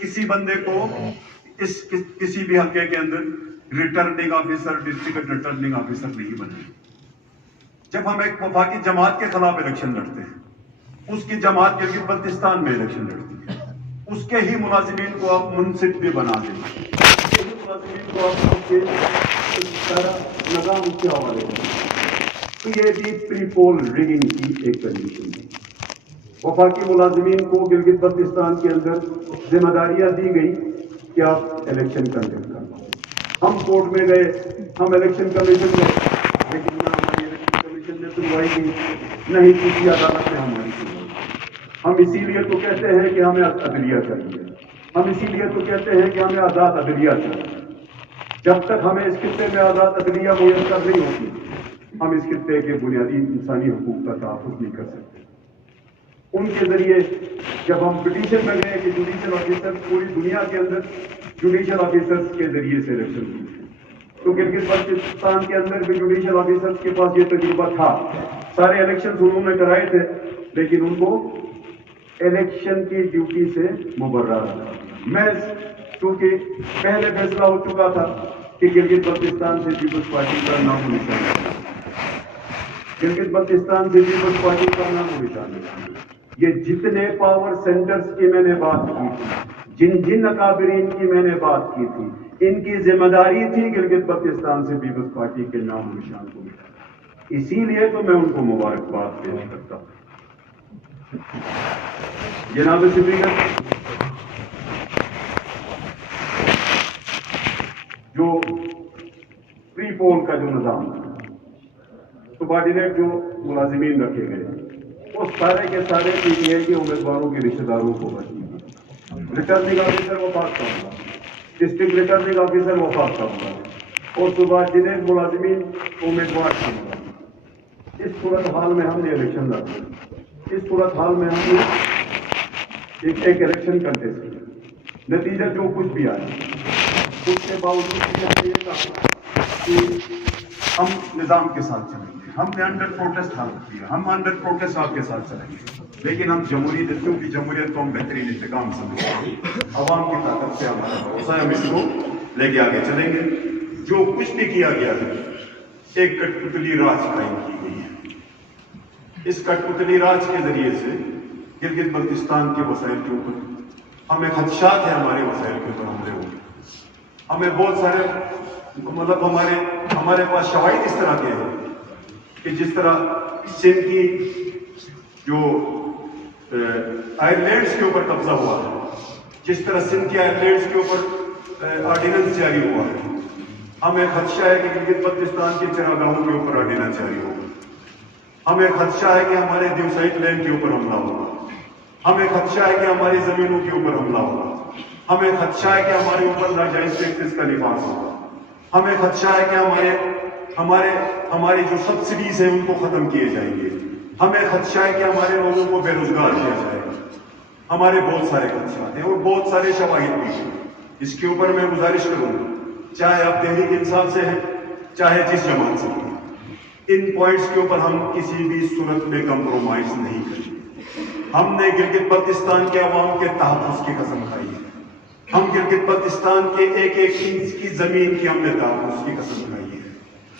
کسی بندے کو کسی بھی حلقے کے اندر returning officer, district returning officer نہیں بنے۔ جب ہم ایک وفاقی جماعت کے خلاف الیکشن لڑتے ہیں، اس کی جماعت گلگت بلتستان میں الیکشن لڑتی ہے، اس کے ہی ملازمین کو آپ منصف بھی بنا دیں، ملازمین کو آپ نظام اس کے حوالے کریں، تو یہ بھی پری پول ریگنگ کی ایک کنڈیشن ہے۔ وفاقی ملازمین کو گلگت بلتستان کے اندر ذمہ داریاں دی گئی کہ آپ الیکشن کنڈکٹ کرنا۔ ہم کورٹ میں گئے، ہم الیکشن کمیشن میں، لیکن نہ ہماری الیکشن کمیشن نے سنوائی کی، نہ ہی کسی عدالت نے ہماری سنوائی۔ ہم اسی لیے تو کہتے ہیں کہ ہمیں عدلیہ چاہیے، ہم اسی لیے تو کہتے ہیں کہ ہمیں آزاد عدلیہ چاہیے۔ جب تک ہمیں اس خطے میں آزاد عدلیہ میسر نہیں ہوتی، ہم اس خطے کے بنیادی انسانی حقوق کا تحفظ نہیں کر سکتے۔ ان کے ذریعے جب ہم پٹیشن میں گئے کہ جوڈیشل آفیسر پوری دنیا کے اندر جوڈیشل آفیسرز کے ذریعے سے الیکشن ہوئی، تو گلگت بلتستان کے اندر بھی جوڈیشل آفیسرز کے پاس یہ تجربہ تھا، سارے الیکشن انہوں نے کرائے تھے، لیکن ان کو الیکشن کی ڈیوٹی سے مبرر رہا۔ میں چونکہ پہلے فیصلہ ہو چکا تھا کہ گلگت بلتستان سے پیپلز پارٹی کا نام و نشان ہے، گلگت بلتستان سے پیپلز پارٹی کا نام و نشان ہے۔ یہ جتنے پاور سینٹرز کی میں نے بات کی تھی، جن اکابرین کی میں نے بات کی تھی، ان کی ذمہ داری تھی گلگت بلتستان سے پیپلز پارٹی کے نام و نشان کو مٹانا۔ اسی لیے تو میں ان کو مبارکباد پیش کرتا ہوں۔ جناب اسپیکر، جو پری پول کا جو نظام ہے، سبارڈینیٹ جو ملازمین رکھے گئے، وہ سارے کے سارے پی ٹی آئی کے امیدواروں کے رشتہ داروں کو بچی، ریٹرننگ آفیسر وفاق کا ہوگا، ڈسٹرکٹ ریٹرننگ آفیسر وفاق کا ہوگا، اور سبارڈینیٹ ملازمین امیدوار کا ہوگا۔ اس صورتحال میں ہم نے الیکشن لڑا، اس صورتحال میں ہم نے ایک الیکشن کنٹیسٹ کیا، نتیجہ جو کچھ بھی آیا، اس کے باوجود یہ کہا کہ ہم نظام کے ساتھ چلیں گے، ہم نے انڈر پروٹیسٹ حالت کیا، ہم انڈر پروٹیسٹ آپ کے ساتھ چلیں گے، لیکن ہم جمہوریت، کیونکہ جمہوریت کو ہم بہترین انتقام سمجھتے ہیں، عوام کی طاقت سے ہمارا بھروسہ ہے، ہم اس کو لے کے آگے چلیں گے۔ جو کچھ بھی کیا گیا ہے، ایک کٹ پتلی راج قائم کی گئی ہے۔ اس کٹ پتلی راج کے ذریعے سے گلگت بلتستان کے وسائل کے اوپر ہمیں خدشات ہیں، ہمارے وسائل کے اوپر حملے ہوئے، ہمیں بہت سارے مطلب ہمارے پاس شواہد اس طرح کے ہیں کہ جس طرح سندھ کی جو آئرلینڈز کے اوپر قبضہ ہوا ہے، جس طرح سندھ کے آئرلینڈز کے اوپر آرڈیننس جاری ہوا ہے، ہمیں خدشہ ہے کہ گلگت بلتستان کے چراگاہوں کے اوپر آرڈیننس جاری ہوگا، ہمیں خدشہ ہے کہ ہمارے دیوسائٹ لینڈ کے اوپر حملہ ہوگا، ہمیں خدشہ ہے کہ ہماری زمینوں کے اوپر حملہ ہوگا، ہمیں خدشہ ہے کہ ہمارے اوپر ناجائز ٹیکسز کا نفاذ ہوگا، ہمیں خدشہ ہے کہ ہمارے جو سبسڈیز ہیں ان کو ختم کیے جائیں گے، ہمیں خدشہ ہے کہ ہمارے لوگوں کو بے روزگار کیا جائے گا۔ ہمارے بہت سارے خدشات ہیں اور بہت سارے شواہد بھی ہیں۔ اس کے اوپر میں گزارش کروں گا، چاہے آپ تحریک انصاف سے ہیں، چاہے جس جماعت سے ہیں، ان پوائنٹس کے اوپر ہم کسی بھی صورت میں کمپرومائز نہیں کریں گے۔ ہم نے گلگت بلتستان کے عوام کے تحفظ کی قسم کھائی ہے، ہم گلگت بلتستان کے ایک ایک انچ کی زمین کی ہم نے تحفظ کی قسم کھائی ہے،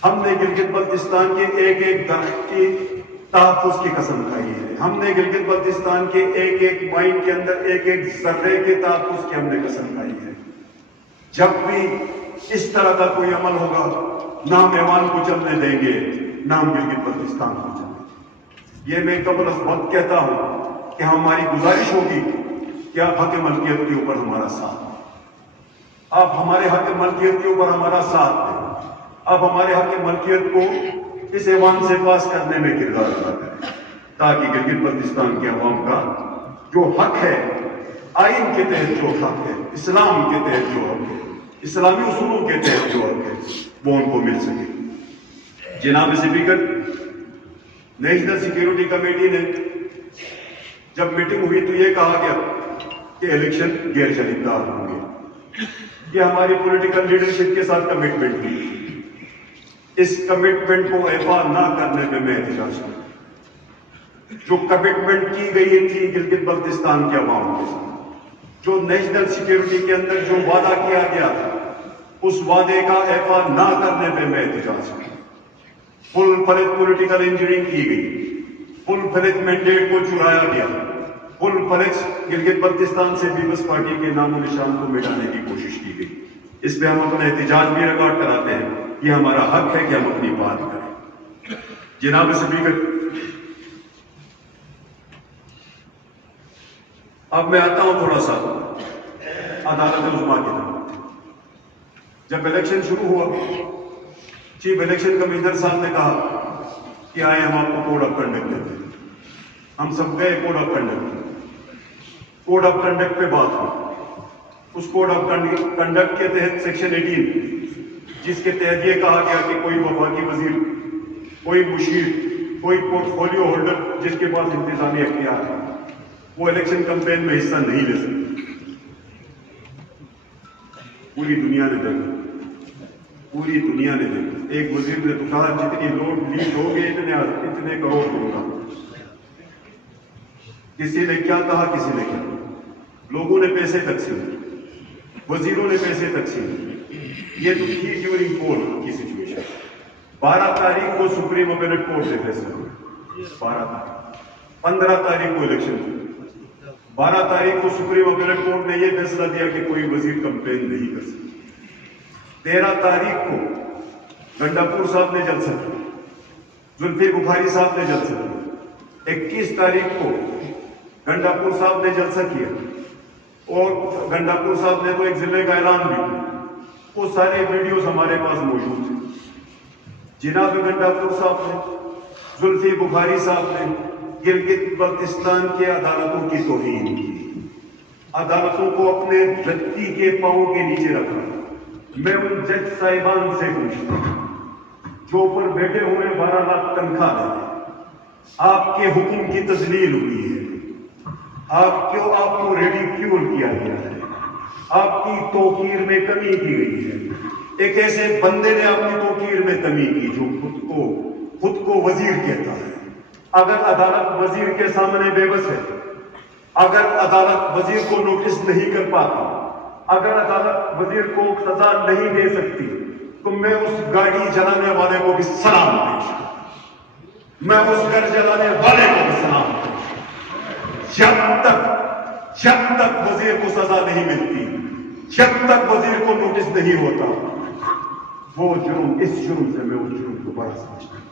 ہم نے گلگت بلتستان کے ایک ایک درخت کی تحفظ کی قسم کھائی ہے، ہم نے گلگت بلتستان کے ایک ایک مائن کے اندر ایک ایک ذرے کے تحفظ کی ہم نے قسم کھائی ہے۔ جب بھی اس طرح کا کوئی عمل ہوگا، نہ ہم ایوان کو چلنے دیں گے، نہ ہم گلگت بلتستان کو چلنے دیں گے۔ یہ میں قبل از وقت کہتا ہوں کہ ہماری گزارش ہوگی کہ آپ حق ملکیت کے اوپر ہمارا ساتھ دیں، آپ ہمارے حق ملکیت کے اوپر ہمارا ساتھ دیں، آپ ہمارے حق ملکیت کو اس ایوان سے پاس کرنے میں کردار ادا کریں، تاکہ گلگت بلتستان کے عوام کا جو حق ہے، آئین کے تحت جو حق ہے، اسلام کے تحت جو حق ہے، اسلامی اصولوں کے تحت جو حق ہے، وہ ان کو مل سکے۔ جناب اسپیکر، نیشنل سیکیورٹی کمیٹی نے جب میٹنگ ہوئی تو یہ کہا گیا کہ الیکشن غیر جانبدار ہوں گے۔ یہ ہماری پولیٹیکل لیڈرشپ کے ساتھ کمٹمنٹ تھی۔ اس کمٹمنٹ کو ایفا نہ کرنے پہ میں احتجاج کروں۔ جو کمٹمنٹ کی گئی تھی گلگت بلتستان کے عوام کے ساتھ، جو نیشنل سیکیورٹی کے اندر جو وعدہ کیا گیا تھا اس وعدے کا ایفا نہ کرنے پہ میں احتجاج کیا. فل فلیج پولیٹیکل انجینئرنگ کی گئی, فل فلیج مینڈیٹ کو چرایا گیا, فل فلیج گلگت بلتستان سے پیپلز پارٹی کے نام و نشان کو مٹانے کی کوشش کی گئی. اس پہ ہم اپنا احتجاج بھی ریکارڈ کراتے ہیں. یہ ہمارا حق ہے کہ ہم اپنی بات کریں. جناب اسپیکر, اب میں آتا ہوں تھوڑا سا عدالت عظمیٰ کی طرف. جب الیکشن شروع ہوا, چیف الیکشن کمشنر صاحب نے کہا کہ آئے ہم آپ کو کوڈ آف کنڈکٹ دیتے ہیں. ہم سب گئے code of conduct. Code of conduct پہ بات ہوئی. اس کوڈ آف کنڈکٹ کے تحت سیکشن 18 جس کے تحت یہ کہا گیا کہ کوئی وفاقی وزیر, کوئی مشیر, کوئی پورٹ فولیو ہولڈر جس کے پاس انتظامی اختیار ہے وہ الیکشن کمپین میں حصہ نہیں لے سکتے. پوری دنیا نے دیکھا, پوری دنیا نے دیکھا. ایک وزیر نے تو کہا جتنی لیڈ ہوگی اتنے کروڑ دوں گا. کسی نے کیا کہا, کسی نے کیا. لوگوں نے پیسے تقسیم, وزیروں نے پیسے تقسیم. یہ تو تھی ڈیورنگ پول کی سچویشن. 12 تاریخ کو سپریم اپیلیٹ کورٹ سے فیصلہ ہوا. 12 تاریخ, 15 تاریخ کو الیکشن ہوا. 12 تاریخ کو سپریم اپیلیٹ کورٹ نے یہ فیصلہ دیا کہ کوئی وزیر کمپلین نہیں کر سکتا. 13 تاریخ کو گنڈاپور صاحب نے جلسہ کیا, زلفی بخاری صاحب نے جلسہ کیا. 21 تاریخ کو گنڈاپور صاحب نے جلسہ کیا اور گنڈاپور صاحب نے تو ایک ضلع کا اعلان بھی کیا. وہ سارے ویڈیوز ہمارے پاس موجود ہیں. جناب گنڈاپور صاحب نے, زلفی بخاری صاحب نے گلگت بلتستان کے عدالتوں کی توہین کی, عدالتوں کو اپنے رتی کے پاؤں کے نیچے رکھا. میں ان جج صاحبان سے پوچھتا ہوں جو اوپر بیٹھے ہوئے 12 لاکھ تنخواہ دیتے, آپ کے حکم کی تذلیل ہوئی ہے, آپ کو ریڈیکیول کیا گیا ہے, آپ کی توقیر میں کمی کی گئی ہے. ایک ایسے بندے نے اپنی توقیر میں کمی کی جو خود کو وزیر کہتا ہے. اگر عدالت وزیر کے سامنے بے بس ہے, اگر عدالت وزیر کو نوٹس نہیں کر پاتی, اگر عدالت وزیر کو سزا نہیں دے سکتی, تو میں اس گاڑی جلانے والے کو بھی سلام پیش کروں, میں اس گھر جلانے والے کو بھی سلام پیش کروں. جب تک وزیر کو سزا نہیں ملتی, جب تک وزیر کو نوٹس نہیں ہوتا, وہ جرم, اس جرم سے میں اس جرم کو بڑا سمجھتا ہوں.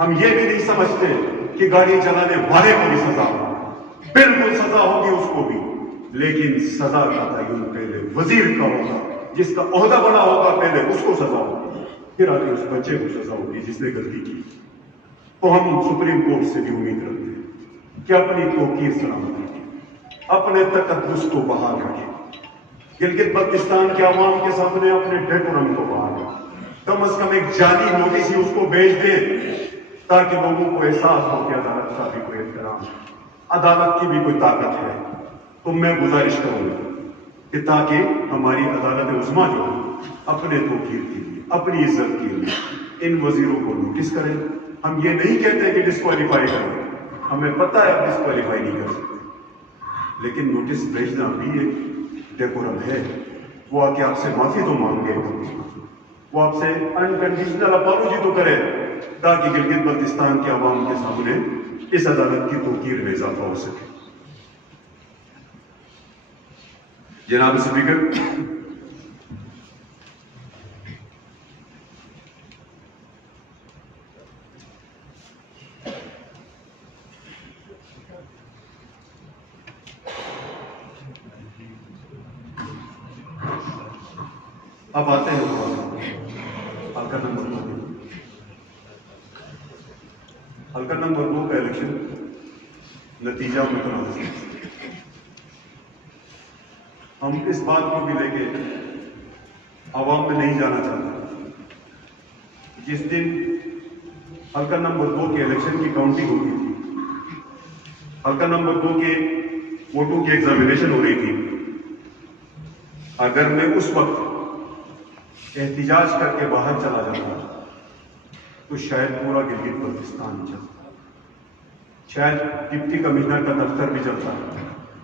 ہم یہ بھی نہیں سمجھتے کہ گاڑی چلانے والے کو بھی سزا ہو, بالکل سزا ہوگی اس کو بھی, لیکن سزا کا تعین پہلے وزیر کا ہوگا, جس کا عہدہ بنا ہوگا پہلے اس کو سزا ہوگی, پھر آگے اس بچے کو سزا ہوگی جس نے غلطی کی. تو ہم سپریم کورٹ سے بھی امید رکھتے ہیں کہ اپنی توقیر سلامت رکھیں, اپنے تقدس کو بحال رکھیں, گلگت بلتستان کے عوام کے سامنے اپنے ڈیکورم کو بحال رکھیں. کم از کم ایک جعلی نوٹس ہی اس کو بھیج دے تاکہ لوگوں کو احساس ہو کہ عدالت کا بھی کوئی احترام, عدالت کی بھی کوئی طاقت ہے. تو میں گزارش کروں گا کہ تاکہ ہماری عدالت عظمیٰ جو ہے اپنے توقیر کے لیے, اپنی عزت کے لیے ان وزیروں کو نوٹس کریں. ہم یہ نہیں کہتے کہ ڈسکوالیفائی کریں, ہمیں پتہ ہے ڈسکوالیفائی نہیں کر سکتے, لیکن نوٹس بھیجنا بھی ایک ڈیکورم ہے. وہ آ کے آپ سے معافی تو مانگے, وہ آپ سے انکنڈیشنل اپالوجی تو کرے تاکہ گلگت بلتستان کے عوام کے سامنے اس عدالت کی توقیر میں اضافہ ہو سکے. جناب اسپیکر, اب آتے ہیں حلقہ نمبر 2. حلقہ نمبر 2 کا الیکشن نتیجہ متنازع. ہم اس بات کو بھی لے کے عوام میں نہیں جانا چاہتے. جس دن حلقہ نمبر 2 کے الیکشن کی کاؤنٹنگ ہوتی تھی, حلقہ نمبر 2 کے ووٹوں کی ایگزامینیشن ہو رہی تھی, اگر میں اس وقت احتجاج کر کے باہر چلا جاتا تو شاید پورا گلگت بلتستان چلتا, شاید ڈپٹی کمشنر کا دفتر بھی چلتا,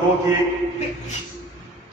2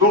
2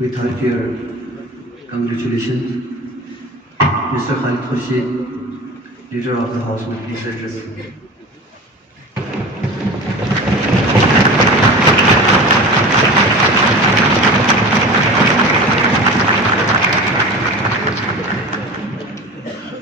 We thank your Congratulations, Mr. Khalid Khurshid, Leader of the House with his address.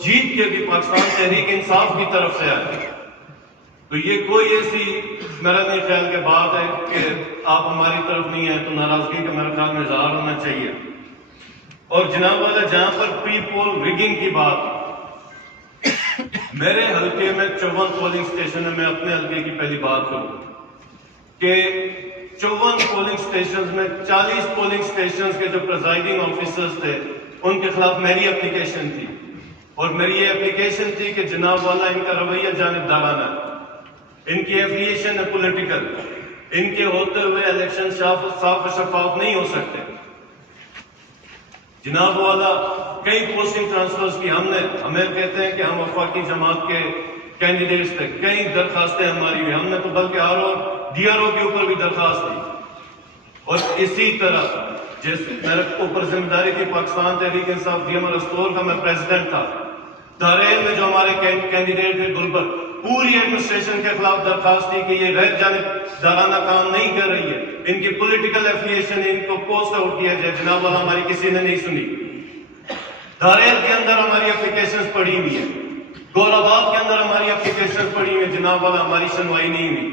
جیت کے بھی پاکستان تحریک انصاف کی طرف سے آئے. تو یہ کوئی ایسی میرا نہیں خیال کہ بات ہے کہ آپ ہماری طرف نہیں ہیں تو ناراضگی کا میرا خیال میں اظہار ہونا چاہیے. اور جناب والا جہاں پر پری پول ریگنگ کی بات، میرے حلقے میں 54 پولنگ اسٹیشن ہے. میں اپنے حلقے کی پہلی بات کروں کہ 54 پولنگ اسٹیشنز میں 40 پولنگ اسٹیشنز کے جو پریزائڈنگ آفیسرز تھے ان کے خلاف میری اپلیکیشن تھی. اور میری یہ اپلیکیشن تھی کہ جناب والا ان کا رویہ جانبدارانہ ہے، ان کی ایفیلیشن ہے پولیٹیکل، ان کے ہوتے ہوئے الیکشن صاف و شفاف نہیں ہو سکتے. جناب والا کئی پوسٹنگ ٹرانسفرز کی ہمیں کہتے ہیں کہ ہم وفاقی جماعت کے کینڈیڈیٹس تھے، کئی درخواستیں ہماری ہوئی، ہم نے تو بلکہ ڈی آر او کے اوپر بھی درخواست دی. اور اسی طرح جس میرے اوپر ذمہ داری تھی پاکستان تحریک انصاف DMR اسٹور کا میں پریزیڈنٹ تھا، داریل میں جو ہمارے کینڈیڈیٹ تھے گلبر، پوری ایڈمنسٹریشن کے خلاف درخواست تھی کہ یہ غیر جانبدارانہ کام نہیں کر رہی ہے، ان کی پولیٹیکل ایفیلیشن ان کو پوسٹ آؤٹ کیا جائے. جناب والا ہماری کسی نے نہیں سنی. داریل کے اندر ہماری اپلیکیشنز پڑی ہوئی ہیں، گول آباد کے اندر ہماری اپلیکیشنز پڑی ہوئی ہیں، جناب والا ہماری سنوائی نہیں ہوئی.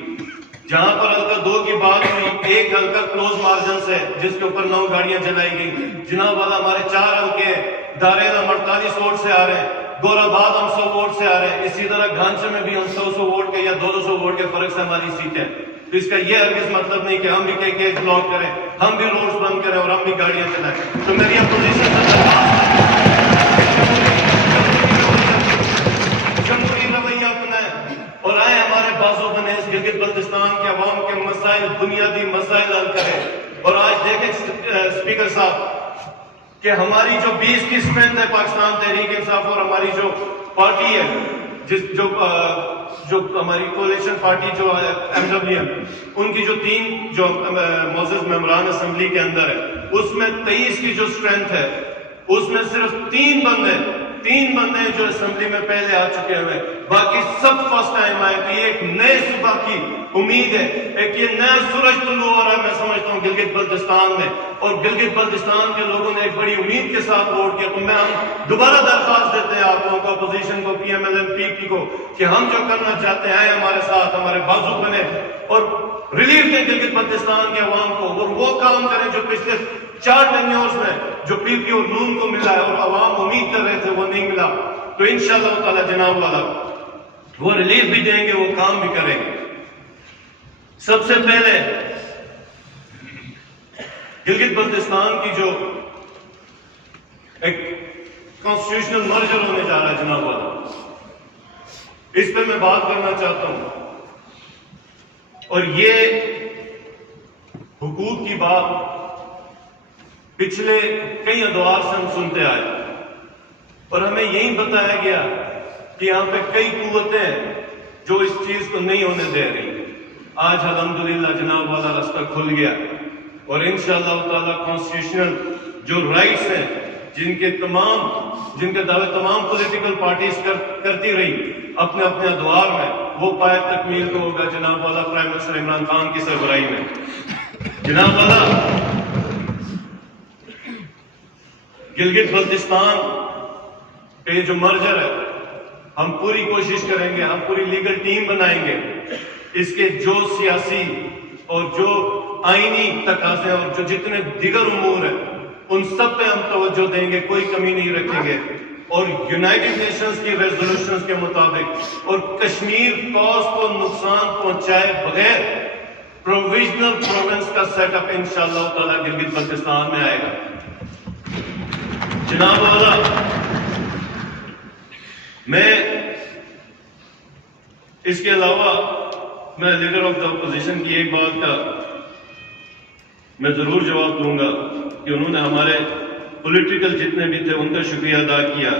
جہاں پر حلقہ 2 کی بات ہوئی، ایک حلقہ کلوز مارجن سے جس کے اوپر 9 گاڑیاں جلائی گئی. جناب والا ہمارے 4 حلقے، داریل ہم 48 ووٹ سے آ رہے ہیں، گول آباد ہم 100 ووٹ سے آ رہے ہیں، اسی طرح گھانچے میں بھی ہم 100 ووٹ کے یا 200 ووٹ کے فرق سے ہماری سیٹیں. تو اس کا یہ ہرگز مطلب نہیں کہ ہم بھی کہیں گیٹ بلاک کریں، ہم بھی روڈز بند کریں اور ہم بھی گاڑیاں چلائیں. تو میری اپوزیشن سے جمہوری رویہ اپنائیں اور آئے ہمارے بازو بنے، اس گلگت بلتستان کے عوام کے مسائل، بنیادی مسائل حل کریں. اور آج دیکھیں اسپیکر صاحب کہ ہماری جو 20 کی اسٹرینتھ ہے پاکستان تحریک انصاف اور ہماری جو پارٹی ہے جو ہماری کولیشن پارٹی جو ہے MWM، ان کی جو 3 جو معزز ممبران اسمبلی کے اندر ہے، اس میں 23 کی جو اسٹرینتھ ہے اس میں صرف 3 بندے جو اسمبلی میں پہلے آ چکے ہوئے، باقی سب فرسٹ ٹائم آئے. تو یہ ایک نئے صبح کی امید ہے، ایک یہ نیا سورج طلوع ہو رہا ہے میں سمجھتا ہوں گلگت بلتستان میں. اور گلگت بلتستان کے لوگوں نے ایک بڑی امید کے ساتھ ووٹ کیا. تو ہم دوبارہ درخواست دیتے ہیں آپ لوگوں کو، اپوزیشن کو، PMLN PP کو، کہ ہم جو کرنا چاہتے ہیں ہمارے ساتھ، ہمارے بازو بنے اور ریلیف دیں گلگت بلتستان کے عوام کو، اور وہ کام کریں جو پچھلے 4 ٹینیورز میں جو PP اور نون کو ملا ہے اور عوام امید کر رہے تھے وہ نہیں ملا. تو انشاءاللہ تعالی جناب والا وہ ریلیف بھی دیں گے، وہ کام بھی کریں گے. سب سے پہلے گلگت بلتستان کی جو ایک کانسٹیٹیوشنل مرجر ہونے جا رہا ہے جناب والا، اس پہ میں بات کرنا چاہتا ہوں. اور یہ حقوق کی بات پچھلے کئی ادوار سے ہم سنتے آئے اور ہمیں یہی بتایا گیا کہ یہاں پہ کئی قوتیں ہیں جو اس چیز کو نہیں ہونے دے رہی. آج الحمدللہ جناب والا راستہ کھل گیا اور انشاءاللہ تعالی کانسٹیٹیوشنل جو رائٹس ہیں جن کے دعوے تمام پولیٹیکل پارٹیز کرتی رہی اپنے اپنے ادوار میں، وہ پائے تکمیل کو ہوگا جناب والا پرائم منسٹر عمران خان کی سربراہی میں. جناب والا گلگت بلتستان کا یہ جو مرجر ہے، ہم پوری کوشش کریں گے، ہم پوری لیگل ٹیم بنائیں گے، اس کے جو سیاسی اور جو آئینی تقاضے اور جو جتنے دیگر امور ہیں ان سب پہ ہم توجہ دیں گے، کوئی کمی نہیں رکھیں گے. اور یونائٹڈ نیشنز کی ریزولوشنز کے مطابق اور کشمیر کاز کو نقصان پہنچائے بغیر پروویژنل پروونس کا سیٹ اپ انشاءاللہ تعالی گلگت بلتستان میں آئے گا. جناب والا میں اس کے علاوہ میں لیڈر آف دا اپوزیشن کی ایک بات کا میں ضرور جواب دوں گا کہ انہوں نے ہمارے پولیٹیکل جتنے بھی تھے ان کا شکریہ ادا کیا،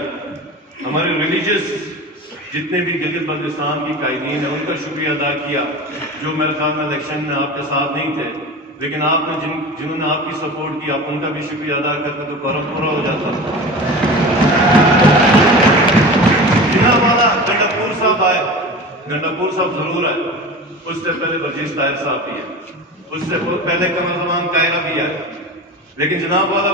ہمارے ریلیجیس جتنے بھی گلگت بلتستان کی قائدین ہیں ان کا شکریہ ادا کیا جو میرے خیال میں الیکشن میں آپ کے ساتھ نہیں تھے، لیکن آپ نے جنہوں نے آپ کی سپورٹ کی، آپ ان کا بھی شکریہ ادا کرتے تو کورم پورا ہو جاتا. جناب والا گنڈاپور صاحب آئے، گنڈاپور صاحب ضرور آئے، اس سے پہلے ورجیز طاہر صاحب بھی ہے، اس سے پہلے قمر زمان قائرہ بھی ہے، لیکن جناب والا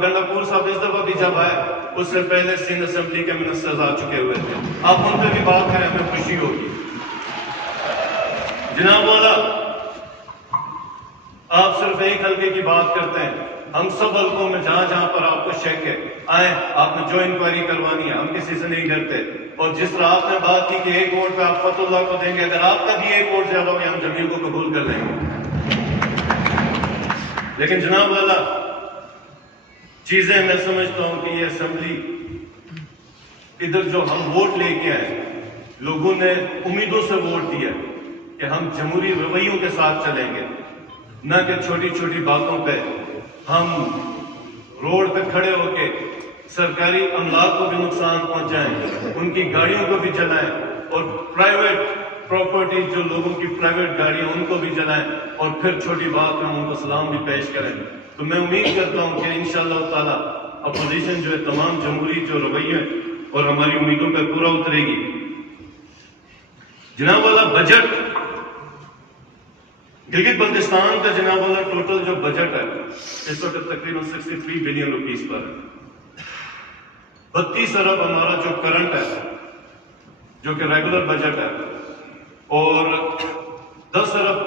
گنڈاپور صاحب اس دفعہ بھی جب آئے اس سے پہلے سندھ اسمبلی کے منسٹرز آ چکے ہوئے تھے. آپ ان پہ بھی بات کریں, ہمیں خوشی ہوگی. جناب والا آپ صرف ایک حلقے کی بات کرتے ہیں, ہم سب حلقوں میں جہاں جہاں پر آپ کو شک ہے آئیں, آپ نے جو انکوائری کروانی ہے, ہم کسی سے نہیں ڈرتے. اور جس طرح آپ نے بات کی کہ ایک ووٹ پہ آپ فتح اللہ کو دیں گے, اگر آپ کا بھی ایک ووٹ زیادہ ہوگا ہم جمیل کو قبول کر لیں گے. لیکن جناب والا چیزیں میں سمجھتا ہوں کہ یہ اسمبلی ادھر جو ہم ووٹ لے کے آئے, لوگوں نے امیدوں سے ووٹ دیا کہ ہم جمہوری رویوں کے ساتھ چلیں گے, نہ کہ چھوٹی چھوٹی باتوں پہ ہم روڈ پہ کھڑے ہو کے سرکاری املاک کو بھی نقصان پہنچائیں, ان کی گاڑیوں کو بھی جلائیں, اور پرائیویٹ پراپرٹی جو لوگوں کی پرائیویٹ گاڑیاں ان کو بھی جلائیں, اور پھر چھوٹی بات میں ان کو سلام بھی پیش کریں. تو میں امید کرتا ہوں کہ انشاءاللہ تعالی اپوزیشن جو ہے تمام جمہوری جو رویے اور ہماری امیدوں پہ پورا اترے گی. جناب والا بجٹ گلگت بلتستان کا جناب والا ٹوٹل جو بجٹ ہے اس وقت تقریباً 63 بلین روپیز پر ہے. 32 ارب ہمارا جو کرنٹ ہے جو کہ ریگولر بجٹ ہے, اور 10 ارب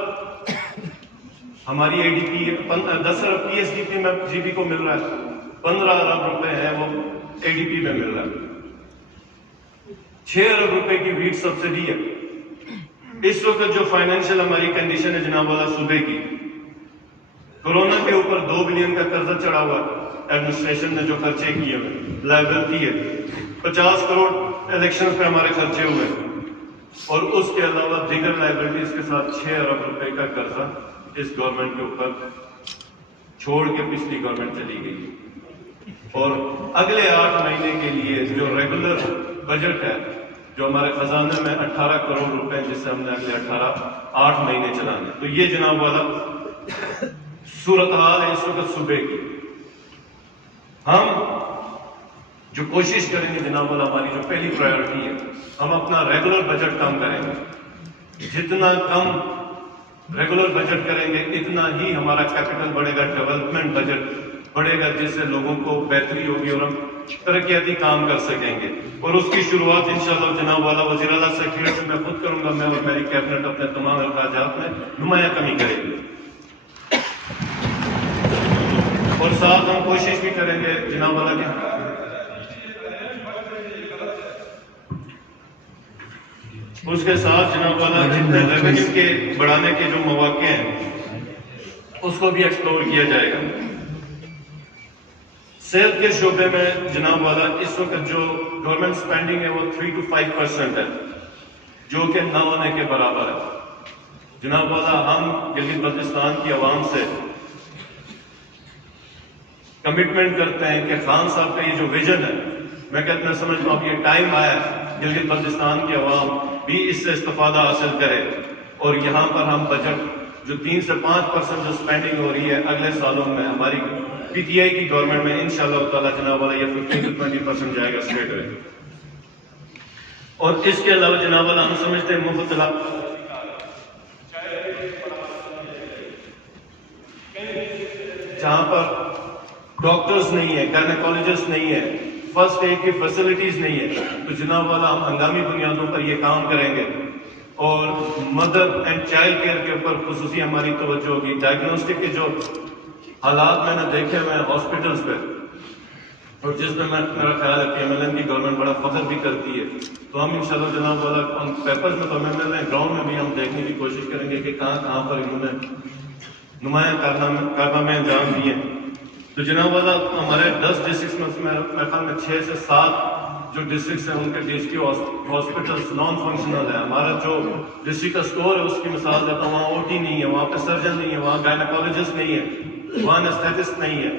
ہماری اے ڈی پی, 10 ارب پی ایس ڈی پی میں جی بی کو مل رہا ہے, 15 ارب روپے ہیں وہ اے ڈی پی میں مل رہا ہے, 6 ارب روپے کی ویٹ سبسڈی ہے. اس وقت جو فائنینشیل ہماری کنڈیشن ہے جناب والا صوبے کی, کورونا کے اوپر 2 بلین کا قرضہ چڑھا ہوا ہے, ایڈمنسٹریشن نے جو خرچے کیے ہوئے, لائبلٹی ہے 50 کروڑ الیکشن پہ ہمارے خرچے ہوئے, اور اس کے علاوہ دیگر لائبلٹیز کے ساتھ 6 ارب روپے کا قرضہ اس گورنمنٹ کے اوپر چھوڑ کے پچھلی گورنمنٹ چلی گئی. اور اگلے 8 مہینے کے لیے جو ریگولر بجٹ ہے جو ہمارے خزانے میں 18 کروڑ روپے جس سے ہم نے اگلے 8 مہینے چلانے. تو یہ جناب والا صورتحال ہے اس وقت صوبے کی. ہم جو کوشش کریں گے جناب والا, ہماری جو پہلی پرائیورٹی ہے, ہم اپنا ریگولر بجٹ کم کریں گے. جتنا کم ریگولر بجٹ کریں گے اتنا ہی ہمارا کیپٹل بڑھے گا, ڈیولپمنٹ بجٹ بڑھے گا, جس سے لوگوں کو بہتری ہوگی اور ہم ترقیاتی کام کر سکیں گے. اور اس کی شروعات انشاءاللہ جناب والا وزیر اعلیٰ سیکریٹری میں خود کروں گا, میں اور میری کیبنٹ اپنے تمام اخراجات میں نمایاں کمی کرے گی. اور ساتھ ہم کوشش بھی کریں گے جناب والا کہ اس کے ساتھ جناب والا جتنے ریونیو کے بڑھانے کے جو مواقع ہیں اس کو بھی ایکسپلور کیا جائے گا. صحت کے شعبے میں جناب والا اس وقت جو گورنمنٹ سپینڈنگ ہے وہ 3 to 5% ہے, جو کہ نہ ہونے کے برابر ہے. جناب والا ہم گلگت بلتستان کی عوام سے کمٹمنٹ کرتے ہیں کہ خان صاحب کا یہ جو ویژن ہے, میں سمجھتا ہوں یہ ٹائم آیا ہے گلگت بلتستان کی عوام بھی اس سے استفادہ حاصل کرے, اور یہاں پر ہم بجٹ جو 3 سے 5% جو سپینڈنگ ہو رہی ہے اگلے سالوں میں ہماری پی ٹی آئی کی گورنمنٹ میں انشاءاللہ تعالی جناب والا یہ 15 to 20% جائے گا اسٹیٹ میں. اور اس کے علاوہ جناب والا ہم سمجھتے ہیں مفت علاج جہاں پر ڈاکٹرز نہیں ہے, گائنیکالوجسٹ نہیں ہے, فرسٹ ایڈ کی فیسلٹیز نہیں ہے, تو جناب والا ہم ہنگامی بنیادوں پر یہ کام کریں گے, اور مدر اینڈ چائلڈ کیئر کے اوپر خصوصی ہماری توجہ ہوگی. ڈائگنوسٹک کے جو حالات میں نے دیکھے ہوئے ہاسپٹلس پہ, اور جس میں میرا خیال ہے کہ MLN کی گورنمنٹ بڑا فخر بھی کرتی ہے, تو ہم انشاءاللہ جناب والا ان پیپرز میں تو ہمیں مل رہے ہیں, گراؤنڈ میں بھی ہم دیکھنے کی کوشش کریں گے کہ کہاں کہاں پر انہوں نے نمایاں کارنامے انجام دیے. تو جناب والا ہمارے 10 ڈسٹرکٹس میں اس میں میرے خیال میں 6 سے 7 جو ڈسٹرکٹس ہیں ان کے DHQ ہاسپٹلس نان فنکشنل ہے. ہمارا جو ڈسٹرکٹ کا اسٹور ہے اس کی مثال دیتا ہوں, وہاں OT نہیں ہے, وہاں پہ سرجن نہیں ہے, وہاں گائنیکالوجسٹ نہیں ہے, وہاں انستھیٹسٹ نہیں ہے.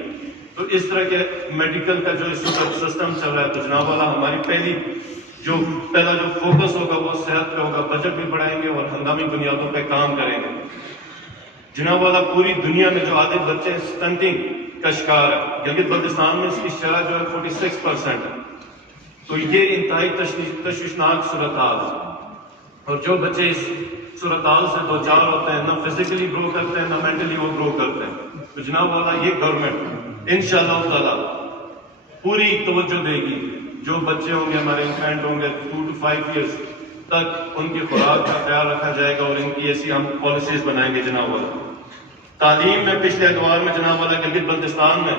تو اس طرح کے میڈیکل کا جو اس وقت سسٹم چل رہا ہے, تو جناب والا ہماری پہلا جو فوکس ہوگا وہ صحت پہ ہوگا. بجٹ بھی بڑھائیں گے اور ہنگامی بنیادوں پہ کام کریں گے. جناب والا پوری دنیا میں جو آدھے بچے سٹنٹنگ کا شکار ہے, گلگت بلتستان میں اس کی شرح جو ہے 46% ہے. تو یہ انتہائی تشویشناک صورتحال ہے, اور جو بچے اس صورتحال سے دو چار ہوتے ہیں، نہ فزیکلی گرو کرتے ہیں نہ مینٹلی وہ گرو کرتے ہیں. تو جناب والا یہ گورنمنٹ انشاءاللہ تعالی پوری توجہ دے گی. جو بچے ہوں گے ہمارے انفینٹ ہوں گے 2 to 5 ایئرس تک ان کی خوراک کا خیال رکھا جائے گا اور ان کی ایسی ہم پالیسیز بنائیں گے جناب والا. تعلیم میں پچھلے ادوار میں جناب والا گلگت بلتستان میں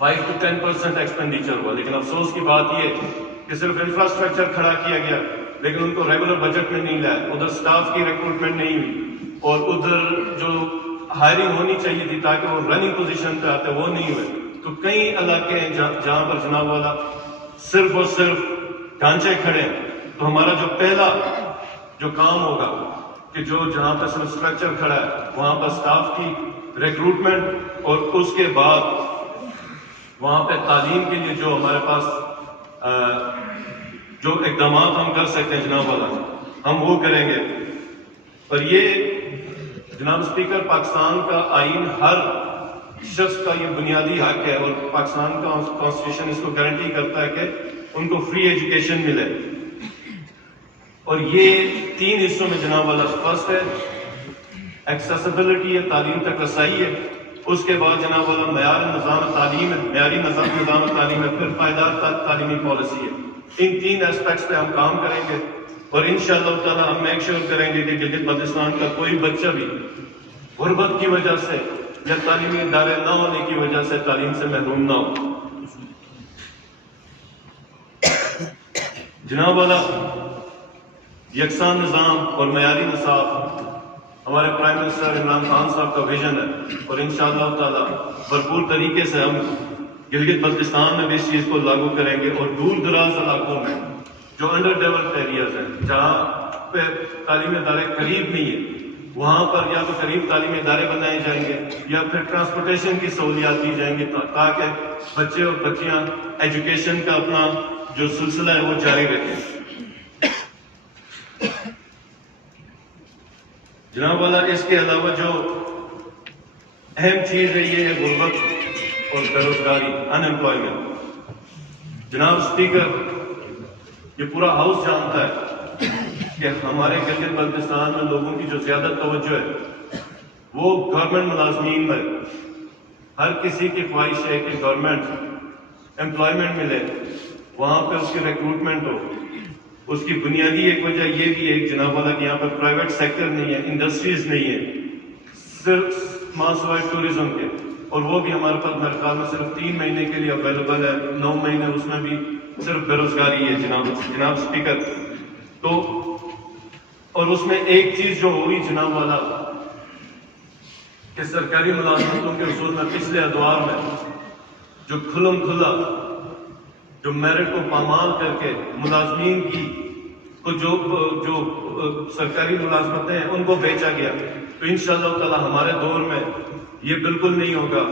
5 to 10% ایکسپینڈیچر ہوا، لیکن افسوس کی بات یہ کہ صرف انفراسٹرکچر کھڑا کیا گیا لیکن ان کو ریگولر بجٹ میں نہیں لایا. ادھر سٹاف کی ریکروٹمنٹ نہیں ہوئی اور ادھر جو ہائرنگ ہونی چاہیے تھی تاکہ وہ رننگ پوزیشن پہ آتے وہ نہیں ہوئے. تو کئی علاقے ہیں جہاں پر جناب والا صرف اور صرف ڈھانچے کھڑے ہیں. تو ہمارا جو پہلا جو کام ہوگا کہ جو جہاں پہ صرف اسٹرکچر کھڑا ہے وہاں پر سٹاف کی ریکروٹمنٹ اور اس کے بعد وہاں پہ تعلیم کے لیے جو ہمارے پاس جو اقدامات ہم کر سکتے ہیں جناب والا ہم وہ کریں گے. اور یہ جناب اسپیکر پاکستان کا آئین ہر شخص کا یہ بنیادی حق ہے اور پاکستان کا کانسٹیٹیوشن اس کو گارنٹی کرتا ہے کہ ان کو فری ایجوکیشن ملے. اور یہ 3 حصوں میں جناب والا فرسٹ ہے ایکسیسیبلٹی ہے، تعلیم تک رسائی ہے. اس کے بعد جناب والا معیاری نظام تعلیم ہے، پھر پائیدار تعلیمی پالیسی ہے. ان 3 اسپیکٹس پہ ہم کام کریں گے اور انشاءاللہ تعالی ہم میک شیور کریں گے کہ گلگت بلتستان کا کوئی بچہ بھی غربت کی وجہ سے یا تعلیمی ادارے نہ ہونے کی وجہ سے تعلیم سے محروم نہ ہو. جناب والا یکساں نظام اور معیاری نصاب ہمارے پرائم منسٹر عمران خان صاحب کا ویژن ہے اور انشاءاللہ تعالی بھرپور طریقے سے ہم گلگت بلتستان میں بھی اس چیز کو لاگو کریں گے. اور دور دراز علاقوں میں جو انڈر ڈیولپڈ ایریاز ہیں جہاں پہ تعلیمی ادارے قریب نہیں ہیں وہاں پر یا تو قریب تعلیمی ادارے بنائے جائیں گے یا پھر ٹرانسپورٹیشن کی سہولیات دی جائیں گی تاکہ بچے اور بچیاں ایجوکیشن کا اپنا جو سلسلہ ہے وہ جاری رکھیں. جناب والا اس کے علاوہ جو اہم چیز ہے یہ ہے غربت اور بے روزگاری، ان امپلائمنٹ. جناب اسپیکر یہ پورا ہاؤس جانتا ہے کہ ہمارے گلگت بلتستان میں لوگوں کی جو زیادہ توجہ ہے وہ گورنمنٹ ملازمین میں. ہر کسی کی خواہش ہے کہ گورنمنٹ امپلائمنٹ ملے، وہاں پہ اس کی ریکروٹمنٹ ہو. اس کی بنیادی ایک وجہ یہ بھی ہے جناب والا کہ یہاں پر پرائیویٹ سیکٹر نہیں ہے، انڈسٹریز نہیں ہے، صرف ماں سوائے ٹوریزم کے، اور وہ بھی ہمارے پاس میرے خیال میں صرف 3 مہینے کے لیے اویلیبل ہے. 9 مہینے اس میں بھی صرف بے روزگاری ہے جناب اسپیکر. تو اور اس میں ایک چیز جو ہوئی جناب والا کہ سرکاری ملازمتوں کے اصول میں پچھلے ادوار میں جو کھلم کھلا جو میرٹ کو پامال کر کے ملازمین کی کو جو سرکاری ملازمتیں ہیں ان کو بیچا گیا. تو انشاءاللہ تعالی ہمارے دور میں یہ بالکل نہیں ہوگا.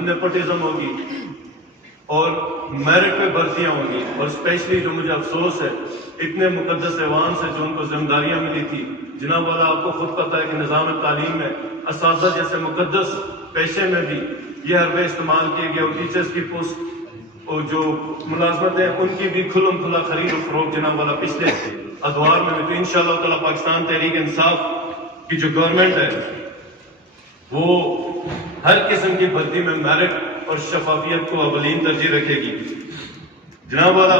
نیپوٹزم ہوگی اور میرٹ پہ بھرتیاں ہوں گی. اور اسپیشلی جو مجھے افسوس ہے اتنے مقدس ایوان سے جو ان کو ذمہ داریاں ملی تھی جناب والا آپ کو خود پتہ ہے کہ نظام تعلیم میں اساتذہ جیسے مقدس پیشے میں بھی یہ حربے استعمال کیے گئے اور ٹیچرز کی پوسٹ اور جو ملازمتیں ان کی بھی کھلم کھلا خرید و فروخت جناب والا پچھلے ادوار میں بھی. تو انشاءاللہ تعالی پاکستان تحریک انصاف کی جو گورنمنٹ ہے وہ ہر قسم کی بھرتی میں میرٹ اور شفافیت کو اولین ترجیح رکھے گی. جناب والا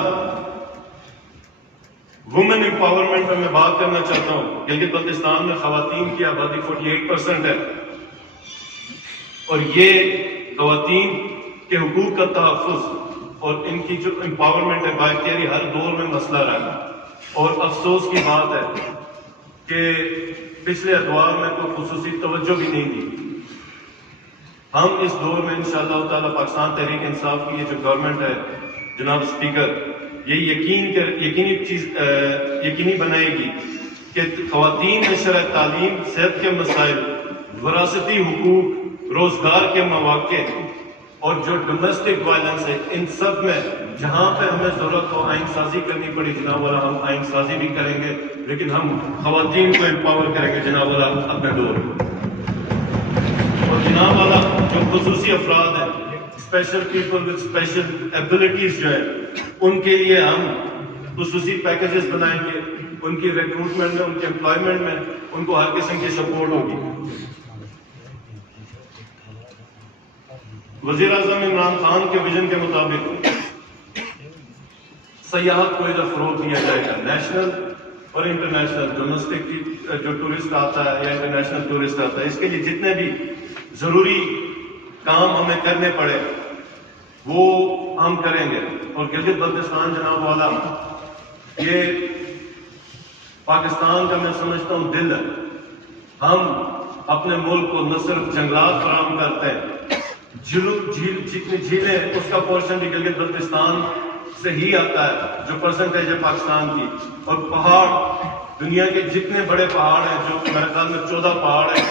وومن امپاورمنٹ پر میں بات کرنا چاہتا ہوں. گلگت بلتستان میں خواتین کی آبادی 48% ہے اور یہ خواتین کے حقوق کا تحفظ اور ان کی جو امپاورمنٹ ہے بااختیاری ہر دور میں مسئلہ رہا. اور افسوس کی بات ہے کہ پچھلے ادوار میں کوئی خصوصی توجہ بھی نہیں دی. ہم اس دور میں انشاءاللہ تعالی پاکستان تحریک انصاف کی یہ جو گورنمنٹ ہے جناب اسپیکر یہ یقینی بنائے گی کہ خواتین میں شرح تعلیم، صحت کے مسائل، وراثتی حقوق، روزگار کے مواقع اور جو ڈومیسٹک وائلنس ہے ان سب میں جہاں پہ ہمیں ضرورت ہو آئین سازی کرنی پڑی جناب والا ہم آئین سازی بھی کریں گے لیکن ہم خواتین کو امپاور کریں گے جناب والا اپنے دور. اور جناب والا جو خصوصی افراد ہیں special people with special abilities جو ہیں ان کے لیے ہم خصوصی پیکیجز بنائیں گے, ان کی ریکروٹمنٹ میں, ان کے امپلائمنٹ میں ان کو ہر قسم کی سپورٹ ہوگی. وزیر اعظم عمران خان کے ویژن کے مطابق سیاحت کو ادھر فروغ دیا جائے گا. نیشنل اور انٹرنیشنل, ڈومیسٹک جو ٹورسٹ آتا ہے یا انٹرنیشنل ٹورسٹ آتا ہے, اس کے لیے جتنے بھی ضروری کام ہمیں کرنے پڑے وہ ہم کریں گے. اور گلگت بلتستان جناب والا یہ پاکستان کا میں سمجھتا ہوں دل ہے. ہم اپنے ملک کو نہ صرف جنگلات فراہم کرتے ہیں, جتنی جھیلیں اس کا پورشن بھی گلگت بلتستان سے ہی آتا ہے جو پرسنٹیج ہے پاکستان کی. اور پہاڑ, دنیا کے جتنے بڑے پہاڑ ہیں, جو میرے خیال میں 14 پہاڑ ہیں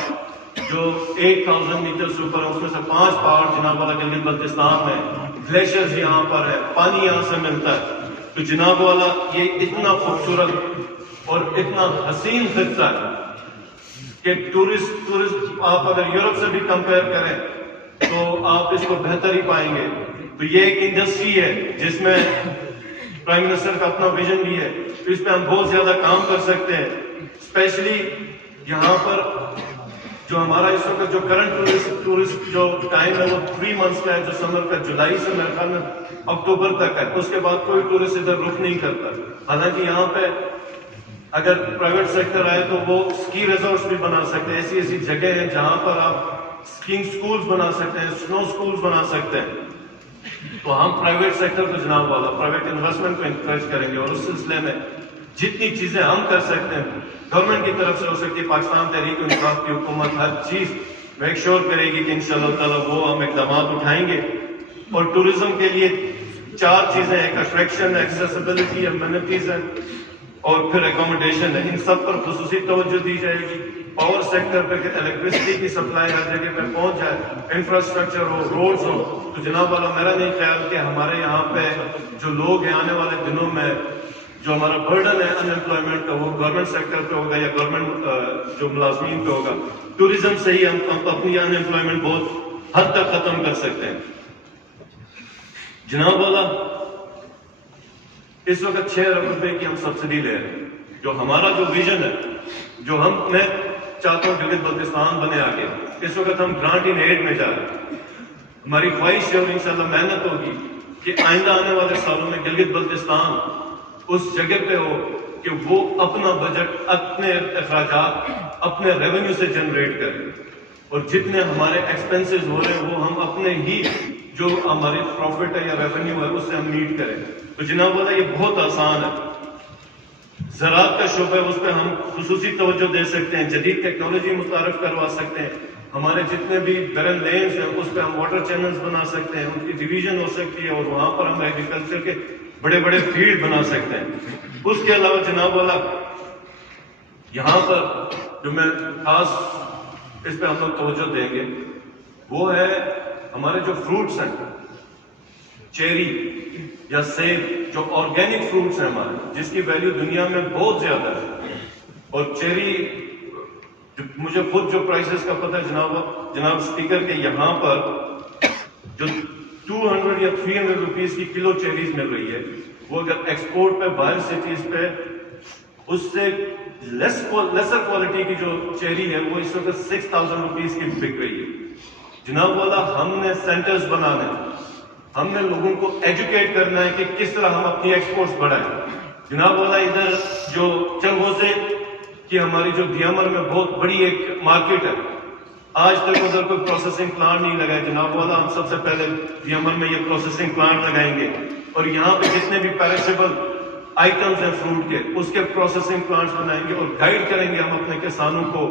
جو 1000 میٹر سے اوپر ہیں, اس میں سے 5 پہاڑ جناب والا گلگت بلتستان میں. گلیشیئرز یہاں پر ہے, پانی یہاں سے ملتا ہے. تو جناب والا یہ اتنا خوبصورت اور اتنا حسین خطہ ہے کہ ٹورسٹ آپ اگر یورپ سے بھی کمپیئر کریں تو آپ اس کو بہتر ہی پائیں گے. تو یہ ایک انڈسٹری ہے جس میں پرائم منسٹر کا اپنا ویژن بھی ہے, تو اس پہ ہم بہت زیادہ کام کر سکتے ہیں. اسپیشلی یہاں پر جو ہمارا اس وقت جو کرنٹ ٹورسٹ جو ٹائم ہے وہ 3 months کا ہے, جو سمر کا جولائی سے میرے خیال میں اکتوبر تک ہے. اس کے بعد کوئی ٹورسٹ ادھر رک نہیں کرتا. حالانکہ یہاں پہ اگر پرائیویٹ سیکٹر آئے تو وہ اسکی ریزورٹس بھی بنا سکتے ہیں. ایسی ایسی جگہ ہیں جہاں پر آپ اسکیئنگ سکولز بنا سکتے ہیں, سنو سکولز بنا سکتے ہیں. تو ہم پرائیویٹ سیکٹر کو جناب والا پرائیویٹ انویسٹمنٹ کو انکریج کریں گے, اور اس سلسلے میں جتنی چیزیں ہم کر سکتے ہیں گورنمنٹ کی طرف سے ہو سکتی ہے. پاکستان تحریک انصاف کی حکومت ہر چیز میک شور کرے گی کہ انشاءاللہ تعالیٰ وہ ہم اقدامات اٹھائیں گے. اور ٹورزم کے لیے 4 چیزیں, ایک اٹریکشن, ایکسیسیبلٹی, امینٹیز ہیں, اور پھر اکوموڈیشن ہے. ان سب پر خصوصی توجہ دی جائے گی. پاور سیکٹر پہ الیکٹریسٹی کی سپلائی ہر جگہ پہ پہنچ جائے, انفراسٹرکچر ہو, روڈز ہو. تو جناب والا میرا نہیں خیال کہ ہمارے یہاں پہ جو لوگ ہیں آنے والے دنوں میں جو ہمارا برڈن ہے ان امپلائمنٹ کا وہ گورنمنٹ سیکٹر پہ ہوگا یا گورنمنٹ جو ملازمین پہ ہوگا. ٹوریزم سے ہی ہم اپنی ان امپلائمنٹ بہت حد تک ختم کر سکتے ہیں. جناب والا اس وقت 6 ارب روپے کی ہم سبسڈی لے رہے ہیں. جو ہمارا جو ویژن ہے, جو میں چاہتا ہوں گلگت بلتستان بنے آگے, اس وقت ہم گرانٹ ان ایڈ میں جا رہے ہیں. ہماری خواہش ہے اور انشاءاللہ محنت ہوگی کہ آئندہ آنے والے سالوں میں گلگت بلتستان اس جگہ پہ ہو کہ وہ اپنا بجٹ, اپنے اخراجات, اپنے ریونیو سے جنریٹ کرے, اور جتنے ہمارے ایکسپینسز ہو رہے ہیں وہ ہم اپنے ہی جو ہماری پروفٹ ہے یا ریونیو ہے اس سے ہم میٹ کریں. تو جناب والا یہ بہت آسان ہے. زراعت کا شعبہ ہے, اس پہ ہم خصوصی توجہ دے سکتے ہیں, جدید ٹیکنالوجی متعارف کروا سکتے ہیں. ہمارے جتنے بھی بیرن لینڈز ہیں اس پہ ہم واٹر چینلز بنا سکتے ہیں, ان کی ڈویژن ہو سکتی ہے, اور وہاں پر ہم ایگریکلچر کے بڑے بڑے فیلڈ بنا سکتے ہیں. اس کے علاوہ جناب والا یہاں پر جو میں خاص اس پہ ہم لوگ توجہ دیں گے وہ ہے ہمارے جو فروٹس ہیں, چیری یا سیب, جو آرگینک فروٹس ہیں ہمارے, جس کی ویلیو دنیا میں بہت زیادہ ہے. اور چیری مجھے خود جو پرائسز کا پتہ ہے جناب اسپیکر کے یہاں پر جو 200 یا 300 روپیز کی کلو چیریز مل رہی ہے, وہ اگر ایکسپورٹ پہ باہر سٹیز پہ اس سے لیسر کوالٹی کی جو چیری ہے وہ اس وقت 6000 روپیز کی بک رہی ہے. جناب والا ہم نے سینٹرز بنانے, ہم نے لوگوں کو ایجوکیٹ کرنا ہے کہ کس طرح ہم اپنی ایکسپورٹس بڑھائیں. جناب والا ادھر جو چلغوزے کی ہماری جو دیامر میں بہت بڑی ایک مارکیٹ ہے, آج تک ادھر کوئی پروسیسنگ پلانٹ نہیں لگا ہے. جناب والا ہم سب سے پہلے دیامر میں یہ پروسیسنگ پلانٹ لگائیں گے, اور یہاں پہ جتنے بھی پیرشیبل آئٹمز ہیں فروٹ کے اس کے پروسیسنگ پلانٹس بنائیں گے, اور گائیڈ کریں گے ہم اپنے کسانوں کو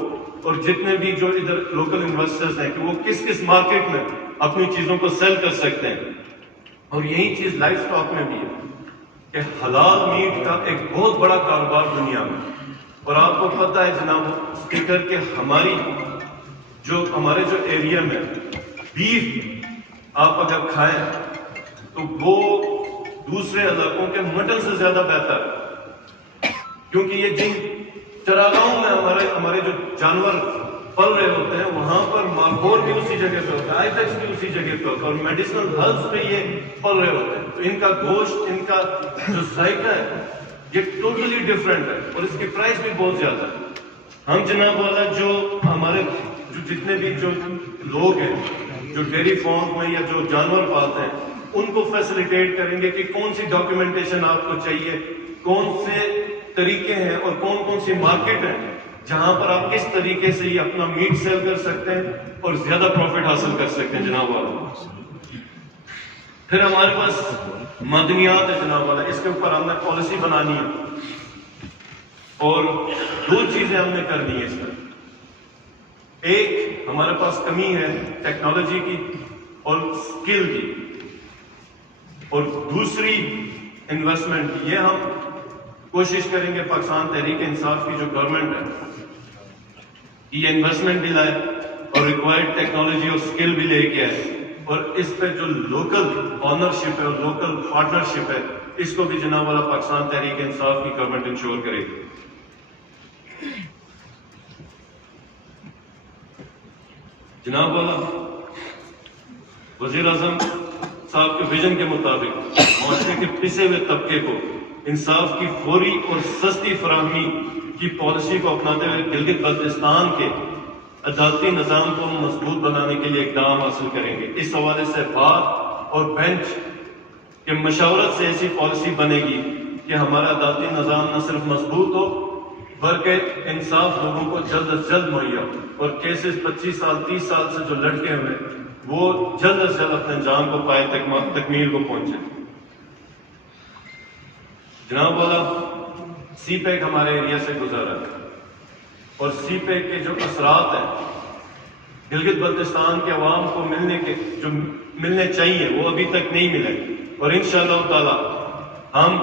اور جتنے بھی جو ادھر لوکل انویسٹرز ہیں کہ وہ کس کس مارکیٹ میں اپنی چیزوں کو سیل کر سکتے ہیں. اور یہی چیز لائف سٹاک میں بھی ہے کہ حلال میٹ کا ایک بہت بڑا کاروبار دنیا میں. اور آپ کو پتہ ہے جناب اسپیکر کہ ہمارے جو ایریا میں بیف آپ اگر کھائیں تو وہ دوسرے علاقوں کے مٹن سے زیادہ بہتر ہے, کیونکہ یہ جن چراگاہوں میں ہمارے جو جانور پل رہے ہوتے ہیں وہاں پر مارکور بھی اسی جگہ پہ ہوتا ہے, آئی ٹیکس بھی اسی جگہ پہ ہوتا ہے, اور میڈیسنل ہربس پہ یہ پل رہے ہوتے ہیں. تو ان کا گوشت, ان کا جو ذائقہ ہے یہ ٹوٹلی ڈفرینٹ ہے اور اس کی پرائس بھی بہت زیادہ ہے. ہم جناب والا جو ہمارے جو جتنے بھی جو لوگ ہیں جو ڈیری فارم میں یا جو جانور پالتے ہیں ان کو فیسیلیٹیٹ کریں گے کہ کون سی ڈاکیومنٹیشن آپ کو چاہیے, کون سے طریقے ہیں اور کون کون سی مارکیٹ ہیں جہاں پر آپ کس طریقے سے یہ اپنا میٹ سیل کر سکتے ہیں اور زیادہ پروفٹ حاصل کر سکتے ہیں جناب والا. پھر ہمارے پاس معدنیات ہے جناب والا, اس کے اوپر ہم نے پالیسی بنانی ہے اور 2 چیزیں ہم نے کرنی ہے اس میں. ایک ہمارے پاس کمی ہے ٹیکنالوجی کی اور اسکل کی, اور دوسری انویسٹمنٹ کی. یہ ہم کوشش کریں گے پاکستان تحریک انصاف کی جو گورنمنٹ ہے یہ انویسٹمنٹ بھی لائے اور ریکوائرڈ ٹیکنالوجی اور اسکل بھی لے کے آئے, اور اس پہ جو لوکل آنرشپ ہے اور لوکل پارٹنرشپ ہے اس کو بھی جناب والا پاکستان تحریک انصاف کی گورنمنٹ انشور کرے گی. جناب والا وزیر اعظم صاحب کے ویژن کے مطابق معاشرے کے پسے ہوئے طبقے کو انصاف کی فوری اور سستی فراہمی کی پالیسی کو اپناتے ہوئے گلگت بلتستان کے عدالتی نظام کو مضبوط بنانے کے لیے اقدام حاصل کریں گے. اس حوالے سے بار اور بینچ کے مشاورت سے ایسی پالیسی بنے گی کہ ہمارا عدالتی نظام نہ صرف مضبوط ہو بلکہ انصاف لوگوں کو جلد از جلد مہیا ہو, اور کیسز 25 سال 30 سال سے جو لڑکے ہوئے وہ جلد از جلد اپنے انجام کو پائے, تکمیل کو پہنچے. جناب والا سی پیک ہمارے ایریا سے گزرا ہے اور سی پیک کے جو اثرات ہیں گلگت بلتستان کے عوام کو ملنے چاہیے وہ ابھی تک نہیں ملے, اور انشاءاللہ تعالی ہم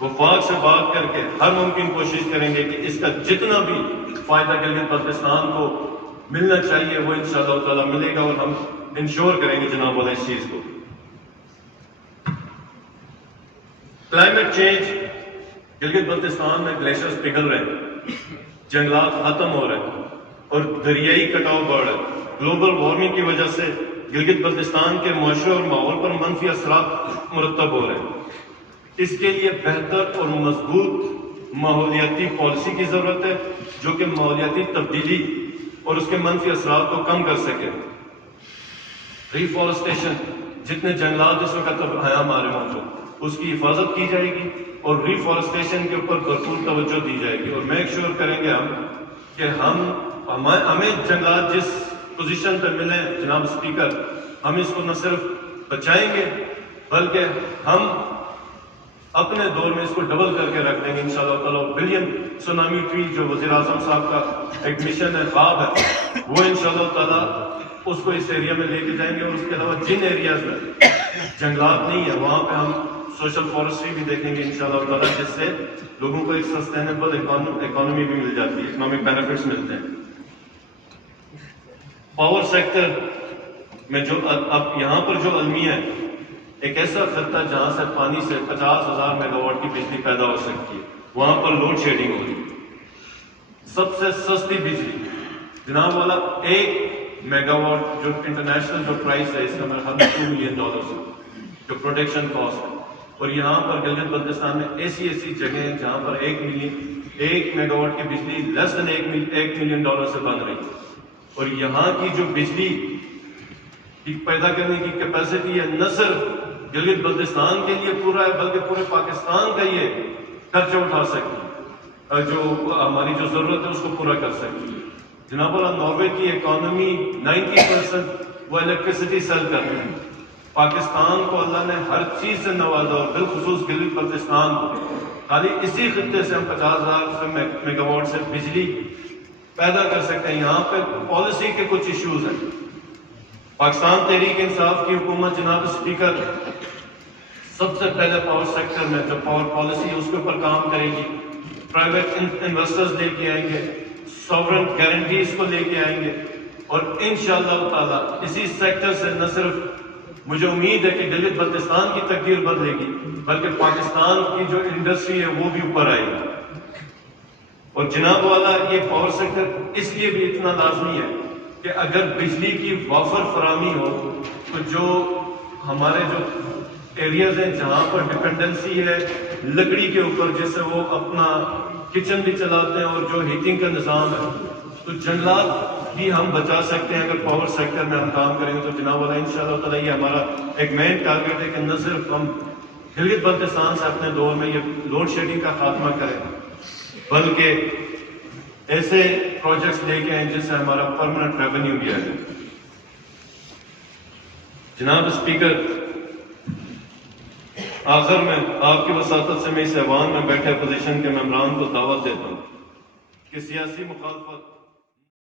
وفاق سے بات کر کے ہر ممکن کوشش کریں گے کہ اس کا جتنا بھی فائدہ گلگت بلتستان کو ملنا چاہیے وہ انشاءاللہ تعالی ملے گا, اور ہم انشور کریں گے جناب والا اس چیز کو. کلائمیٹ چینج, گلگت بلتستان میں گلیشیئرز پگھل رہے ہیں, جنگلات ختم ہو رہے ہیں اور دریائی کٹاؤ بڑھ رہا ہے. گلوبل وارمنگ کی وجہ سے گلگت بلتستان کے معاشرے اور ماحول پر منفی اثرات مرتب ہو رہے ہیں. اس کے لیے بہتر اور مضبوط ماحولیاتی پالیسی کی ضرورت ہے جو کہ ماحولیاتی تبدیلی اور اس کے منفی اثرات کو کم کر سکے. ریفارسٹیشن, جتنے جنگلات اس وقت ہیں ہمارے موجود اس کی حفاظت کی جائے گی اور ریفارسٹیشن کے اوپر بھرپور توجہ دی جائے گی, اور میک شیور کریں گے ہم کہ ہمیں جنگلات جس پوزیشن پہ ملے جناب اسپیکر, ہم اس کو نہ صرف بچائیں گے بلکہ ہم اپنے دور میں اس کو ڈبل کر کے رکھ دیں گے انشاءاللہ تعالیٰ. بلین سونامی ٹری جو وزیر اعظم صاحب کا ایک مشن ہے, خواب ہے, وہ انشاءاللہ تعالیٰ اس کو اس ایریا میں لے کے جائیں گے, اور اس کے علاوہ جن ایریاز میں جنگلات نہیں ہے وہاں پہ ہم سوشل فارسٹری بھی دیکھیں گے انشاءاللہ تعالیٰ, جس سے لوگوں کو ایک سسٹینیبل اکانومی بھی مل جاتی ہے, اکنامک بینیفٹس ملتے ہیں. پاور سیکٹر میں جو اب یہاں پر جو المیہ ہے ایک ایسا خطہ جہاں سے پانی سے 50,000 میگا واٹ کی بجلی پیدا ہو سکتی ہے, وہاں پر لوڈ شیڈنگ ہو رہی ہے. سب سے سستی بجلی جناب والا 1 میگا واٹ جو انٹرنیشنل جو پرائس ہے اس کا میرا خیال $2 ملین ہے جو پروڈکشن کاسٹ ہے, اور یہاں پر گلگت بلتستان میں ایسی جگہیں ہیں جہاں پر 1 میگا واٹ کی بجلی لیس دین $1 ملین سے بن رہی ہے. اور یہاں کی جو بجلی کی پیدا کرنے کی کیپیسٹی ہے نہ صرف گلگت بلتستان کے لیے پورا ہے بلکہ پورے پاکستان کا یہ خرچہ اٹھا سکتی ہے, جو ہماری جو ضرورت ہے اس کو پورا کر سکتی ہے. جناب اللہ ناروے کی اکانومی 90% وہ الیکٹریسٹی سیل کرتے ہیں. پاکستان کو اللہ نے ہر چیز سے نوازا, اور بالخصوص گلگت بلتستان کو خالی اسی خطے سے ہم 50,000 میگا واٹ سے بجلی پیدا کر سکتے ہیں. یہاں پہ پالیسی کے کچھ ایشوز ہیں. پاکستان تحریک انصاف کی حکومت جناب اسپیکر سب سے پہلے پاور سیکٹر میں جو پاور پالیسی ہے اس کے اوپر کام کرے گی. پرائیویٹ انویسٹرز لے کے آئیں گے, سوورن گارنٹیز کو لے کے آئیں گے, اور انشاءاللہ تعالیٰ اسی سیکٹر سے نہ صرف مجھے امید ہے کہ گلگت بلتستان کی تقدیر بدلے گی بلکہ پاکستان کی جو انڈسٹری ہے وہ بھی اوپر آئے گی. اور جناب والا یہ پاور سیکٹر اس لیے بھی اتنا لازمی ہے کہ اگر بجلی کی وافر فراہمی ہو تو جو ہمارے جو ایریاز ہیں جہاں پر ڈپینڈنسی ہے لکڑی کے اوپر، جس سے وہ اپنا کچن بھی چلاتے ہیں اور جو ہیٹنگ کا نظام ہے، تو جنگلات بھی ہم بچا سکتے ہیں اگر پاور سیکٹر میں ہم کام کریں گے. تو جناب والا انشاءاللہ تعالیٰ یہ ہمارا ایک مین ٹارگیٹ ہے کہ نہ صرف ہم گلگت بلتستان سے اپنے دور میں یہ لوڈ شیڈنگ کا خاتمہ کریں، بلکہ ایسے پروجیکٹس لے کے آئیں جس سے ہمارا پرماننٹ ریونیو بھی آ جائے. جناب اسپیکر، آخر میں آپ کی وساطت سے میں اس ایوان میں بیٹھے اپوزیشن کے ممبران کو دعوت دیتا ہوں کہ سیاسی مخالفت